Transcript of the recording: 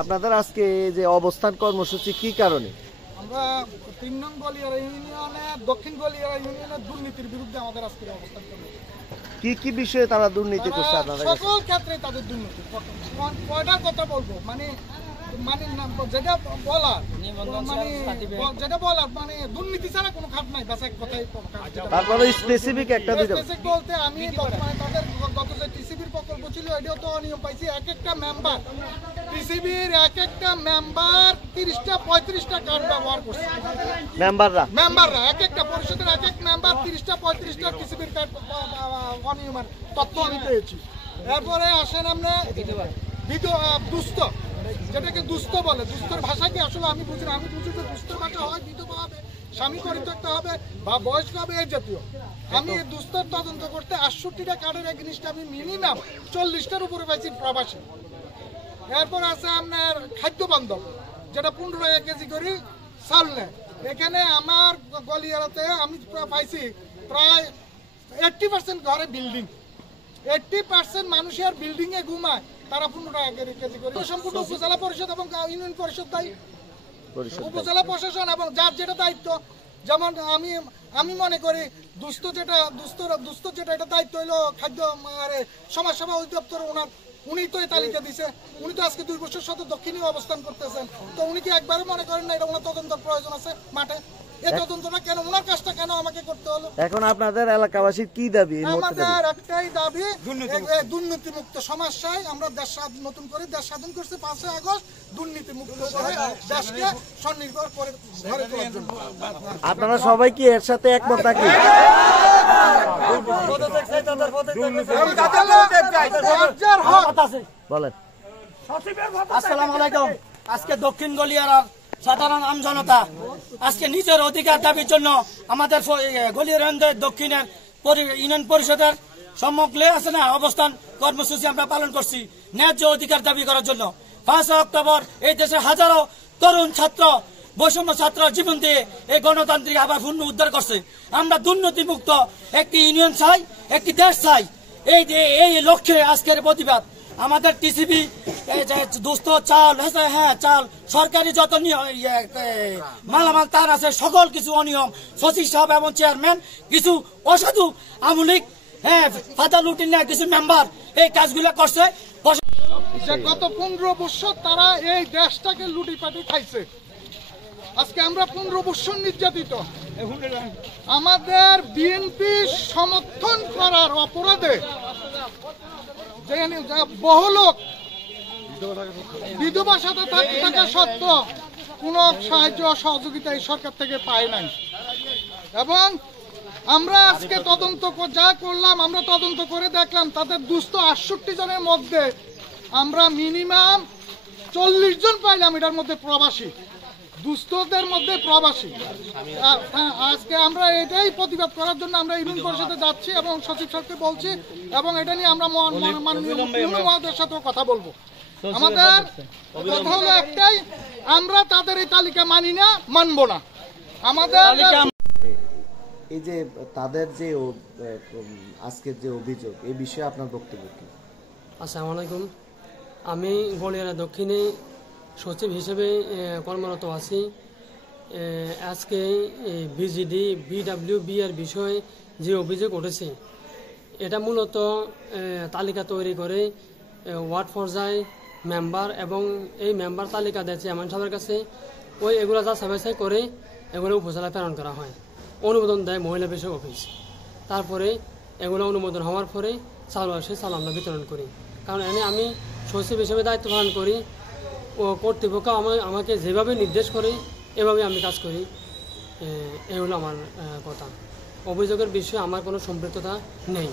আপনাদের আজকে যে অবস্থান কর্মসূচি কি কারণে? আমরা ৩ নং গলিয়ারা ইউনিয়নে দক্ষিণ গলিয়ারা ইউনিয়নের দুর্নীতির বিরুদ্ধে আমাদের আজকের অবস্থান কর্মসূচি। কি বিষয়ে তারা দুর্নীতি করছে আপনাদের? সকল ক্ষেত্রে তাদের দুর্নীতি। কয়টার কথা বলবো, মানে যেটা বলার মানে দুর্নীতি ছাড়া কোনো খাত নাই, বাস এক কথাই। তারপরে স্পেসিফিক একটা দিতে বলতে আমি তাদের গত যে টিসিবির প্রকল্প ছিল এটাও তো অনিয়ম পাইছি। এক একটা মেম্বার টিসিবির এক একটা মেম্বার 30টা 35টা কার্ড ব্যবহার করছে। মেম্বাররা এক একটা পরিষদের এক এক মেম্বার 30টা 35টা টিসিবির কার্ড অনিয়মের তথ্য আমি পেয়েছি। এরপরে আসেন আমরা দুস্থ, যেটাকে দুস্থ বলে, দুস্থর ভাষা কি আসলে আমি বুঝি না। আমি বুঝি যে দুস্থর ভাষা হয় বিধবা হবে, স্বামী পরিত্যক্ত হবে বা বয়স্ক হবে, এই জাতীয়। আমি এই দুস্থর তদন্ত করতে 68টা কার্ডের এগেইনস্টে আমি মিনিমাম 40টার উপরে পাইছি প্রবাসী। এরপর আছে আপনার খাদ্য বান্ধব, যেটা 15 টাকা কেজি করে চাল নেয়। এখানে আমার গলিয়ারাতে আমি পাইছি প্রায় 80% ঘরে বিল্ডিং, 80% মানুষের বিল্ডিং এ ঘুমায়, তারা 15 টাকা কেজি করে। সম্পূর্ণ উপজেলা পরিষদ এবং ইউনিয়ন পরিষদ দায়ী, উপজেলা প্রশাসন এবং যার যেটা দায়িত্ব। যেমন আমি মনে করি দুস্থ যেটা এটা দায়িত্ব হইলো খাদ্য সমাজসেবা অধিদপ্তর, উনি তো এই তালিকা দিছে। উনি তো আজকে 2 বছর সাথে দক্ষিণে অবস্থান করতেছেন, তো উনি কি একবারও মনে করেন না এটা ওনার তদন্তের প্রয়োজন আছে মাঠে? এই তদন্তটা কেন, ওনার কাজটা কেন আমাকে করতে হলো? এখন আপনাদের এলাকাবাসীর কি দাবি? আমাদের একটাই দাবি, দুর্নীতিমুক্ত সমাজ চাই আমরা। নতুন করে দেশ স্বাধীন করছে 5 আগস্ট, দুর্নীতিমুক্ত করে দেশকে স্বনির্ভর করে গড়ে তোলার জন্য। আপনারা সবাই কি এর সাথে একমত নাকি? বলেন। আসসালামু আলাইকুম। আজকে দক্ষিণ গলিয়ারার সাধারণ আমজনতা আজকে নিজের অধিকার দাবির জন্য আমাদের গলিয়ারা দক্ষিণের ইউনিয়ন পরিষদের সম্মুখে আছে না অবস্থান কর্মসূচি আমরা পালন করছি ন্যায্য অধিকার দাবি করার জন্য। 5 অক্টোবর এই দেশে হাজারো তরুণ ছাত্র বৈষম্য ছাত্র জীবন দিয়ে এই গণতান্ত্রিক আবার পূর্ণ উদ্ধার করছে। আমরা দুর্নীতিমুক্ত একটি ইউনিয়ন চাই, একটি দেশ চাই। এই লক্ষ্যে আজকের প্রতিবাদ। আমাদের টিসিবি দুস্থ চাল, হ্যাঁ চাল, সরকারি যত মালামাল তার আছে, সকল কিছু অনিয়ম। সচিব সাহেব এবং চেয়ারম্যান কিছু অসাধু আমলিক, হ্যাঁ ফাদা লুটিন কিছু মেম্বার এই কাজগুলো করছে। গত 15 বছর তারা এই দেশটাকে লুটিপাটি খাইছে। আজকে আমরা 15 বছর নির্যাতিত। আমাদের বিএনপি সমর্থন করার অপরাধে বহু লোক বিধবা সাথে থাকা সত্ত্বেও কোন সাহায্য সহযোগিতা এই সরকার থেকে পায় নাই। এবং আমরা আজকে তদন্ত যা করলাম, আমরা তদন্ত করে দেখলাম তাদের দুস্থ 68 জনের মধ্যে আমরা মিনিমাম 40 জন পাইলাম এটার মধ্যে প্রবাসী, দুস্থদের মধ্যে প্রবাসী। আজকে আমরা এটাই প্রতিবাদ করার জন্য আমরা ইউনিয়ন পরিষদে যাচ্ছি এবং সচিব সাহেবকে বলছি, এবং এটা নিয়ে আমরা মাননীয় মহোদয়ের সাথেও কথা বলবো। আমাদের কথা হলো একটাই, আমরা তাদের এই তালিকা মানি না, মানবো না। আমাদের এই যে তাদের যে আজকের যে অভিযোগ, এই বিষয়ে আপনার বক্তব্য কি? আসসালামু আলাইকুম। আমি গলিয়ারা দক্ষিণে সচিব হিসেবে কর্মরত আছি। আজকে বিজিডি বিডব্লিউবি এর বিষয়ে যে অভিযোগ উঠেছে, এটা মূলত তালিকা তৈরি করে ওয়ার্ড পর্যায়ে মেম্বার এবং এই মেম্বার তালিকা দিয়েছে এমন সবার কাছে। এগুলো যা সাবাই করে এগুলো উপজেলা প্রেরণ করা হয়, অনুমোদন দেয় মহিলা বিষয়ক অফিস। তারপরে এগুলো অনুমোদন হওয়ার পরে চালু আসে, চাল আমরা বিতরণ করি। কারণ এনে আমি সচিব হিসেবে দায়িত্ব পালন করি ও কর্তৃপক্ষ আমাকে যেভাবে নির্দেশ করে এভাবে আমি কাজ করি। এই হলো আমার কথা। অভিযোগের বিষয়ে আমার কোনো সম্পৃক্ততা নেই।